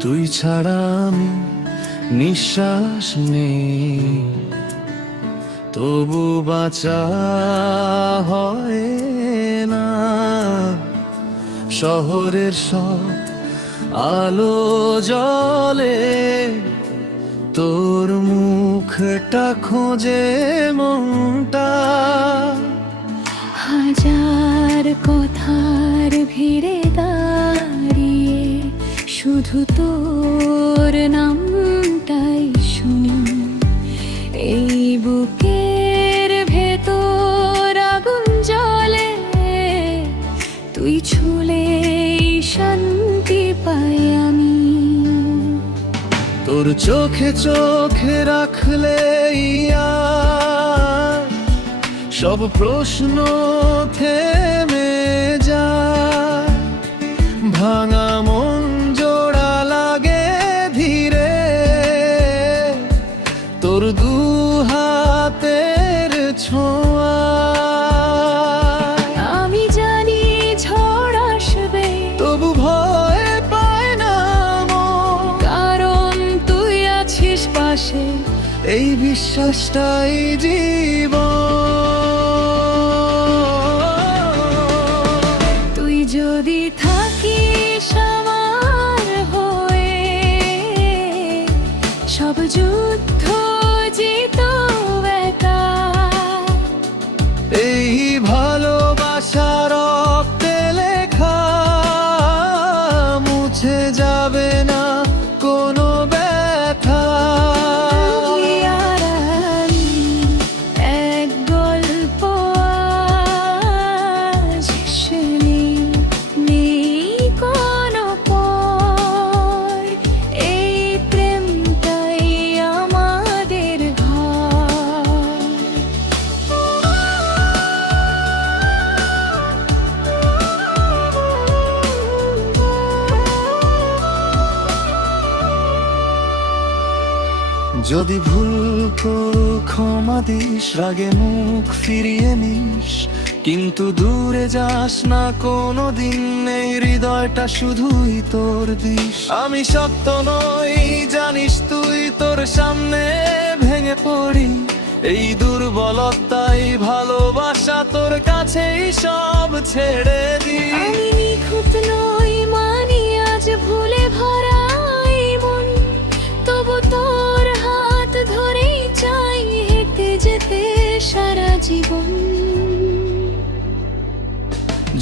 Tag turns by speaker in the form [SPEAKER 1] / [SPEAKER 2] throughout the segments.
[SPEAKER 1] তুই ছাড়া আমি নিঃশ্বাস নেই। তবু বাঁচা হয় না। শহরের সব আলো জলে তোর মুখটা খোঁজে মনটা।
[SPEAKER 2] হাজার কথার ভিড়ে শুধু তোর নামটাই শুনি। এই বুকের ভেতর আগুন জ্বলে, তুই ছুলে শান্তি পাই আমি।
[SPEAKER 1] তোর চোখে চোখে রাখলে সব প্রশ্ন থেমে যা ভাঙা তোর দু হাতের ছোঁয়া।
[SPEAKER 2] আমি জানি ঝড় আসবে।
[SPEAKER 1] তবু ভয় পায় না
[SPEAKER 2] কারণ তুই আছিস পাশে।
[SPEAKER 1] এই বিশ্বাসটাই জীবন।
[SPEAKER 2] তুই যদি থাকিস আমার হয়ে সব যুদ্ধ
[SPEAKER 1] যদি ভুল করো, ক্ষমা দিস, রাগে মুখ ফিরিয়ে নিস। কিন্তু দূরে যাস না কোনো দিন এই হৃদয়টা শুধুই তোর দিস। আমি শক্ত নই, জানিস তুই তোর সামনে ভেঙে পড়ি। এই দুর্বলতাই ভালোবাসা তোর কাছেই সব ছেড়ে দিই।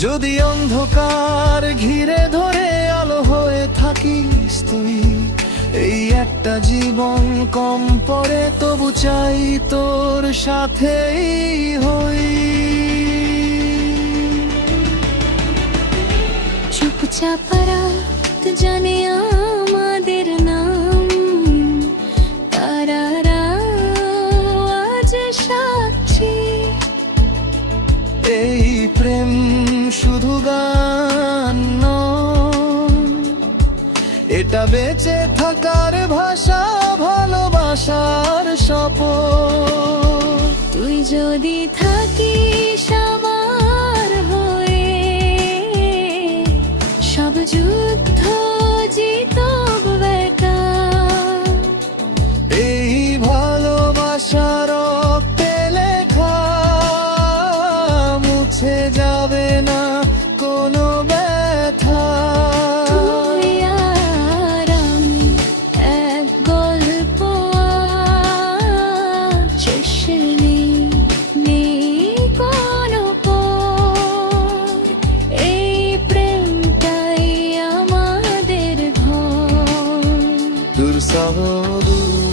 [SPEAKER 1] যদি অন্ধকার ঘিরে ধরে আলো হয়ে থাকিস তুই এই একটা জীবন কম পরে তবু চাই তোর সাথেই হই।
[SPEAKER 2] চুপচাপ রাত জানে আমাদের নাম তারারা আজ সাক্ষী।
[SPEAKER 1] এই প্রেম শুধু গান এটা বেঁচে থাকার ভাষা ভালোবাসার শপথ।
[SPEAKER 2] তুই যদি থাকিস আমার
[SPEAKER 1] দূর সহ